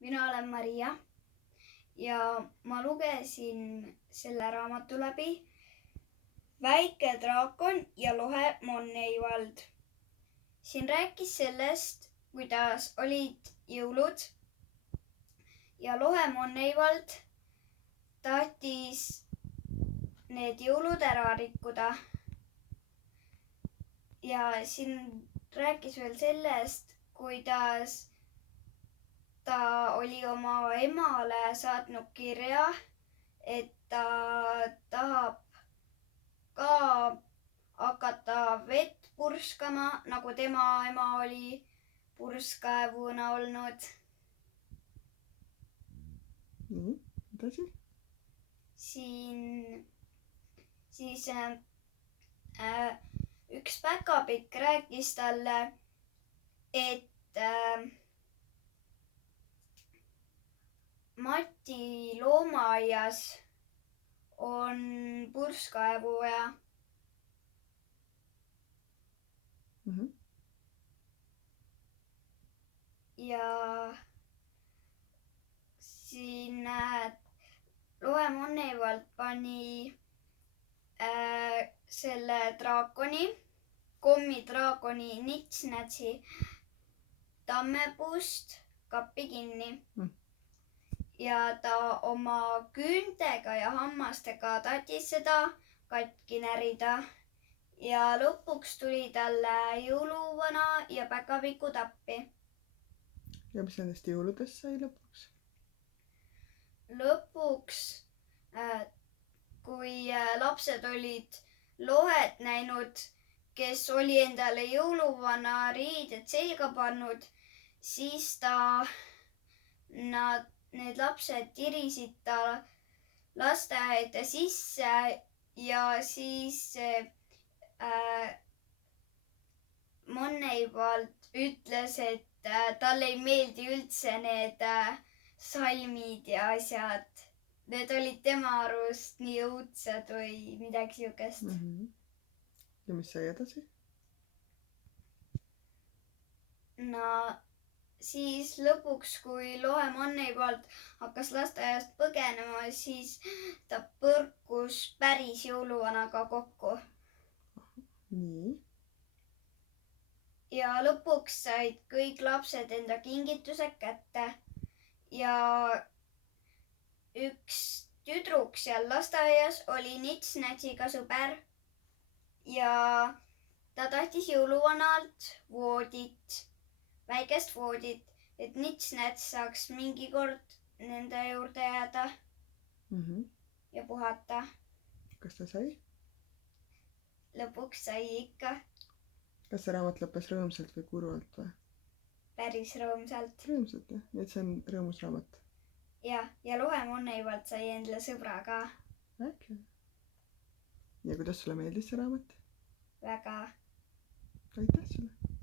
Mina olen Maria ja ma lugesin selle raamatu läbi Väike draakon ja lohe Monneivald. Siin rääkis sellest, kuidas olid jõulud ja lohe Monneivald tahtis need jõulud ära rikkuda. Ja siin rääkis veel sellest, kuidas ta oli oma emale saatnud kirja, et ta tahab ka hakata vett purskama, nagu tema ema oli purskkaevuna olnud. Nii, edasi. Siis üks päkapikk rääkis talle, et Mati loomaaias on purskkaevuja. Ja siin lohe Monneivald pani selle kommidraakoni Nits-Natsi tammepuust kappi kinni. Ja ta oma küüntega ja hammastega tahtis seda katki närida. Ja lõpuks tuli talle jõuluvana ja päkapikud appi. Ja mis nendest jõuludest sai lõpuks? Lõpuks, kui lapsed olid lohet näinud, kes oli endale jõuluvana riided selga pannud, siis need lapsed tirisid ta lasteaeda sisse ja siis Monneivald ütles, et talle ei meeldi üldse need salmid ja asjad. Need olid tema arust nii õudsed või midagi siukest. Ja mis sai edasi? No siis lõpuks, kui lohe Monneivald hakkas lasteaiast põgenema, siis ta põrkus päris jõuluvanaga kokku. Nii. Ja lõpuks said kõik lapsed enda kingitused kätte. Ja üks tüdruk seal lasteaias oli Nits-Natsiga sõber. Ja ta tahtis jõuluvanalt voodit, väikest voodit, et Nits-Nats saaks mingi kord nende juurde jääda ja puhata. Kas ta sai? Lõpuks sai ikka. Kas see raamat lõppes rõõmsalt või kurvalt või? Päris rõõmsalt. Rõõmsalt, jah. Nii et see on rõõmus raamat. Ja lohe Monneivald sai endale sõbra ka. Äkki. Ja kuidas sulle meeldis see raamat? Väga. Aitäh sulle!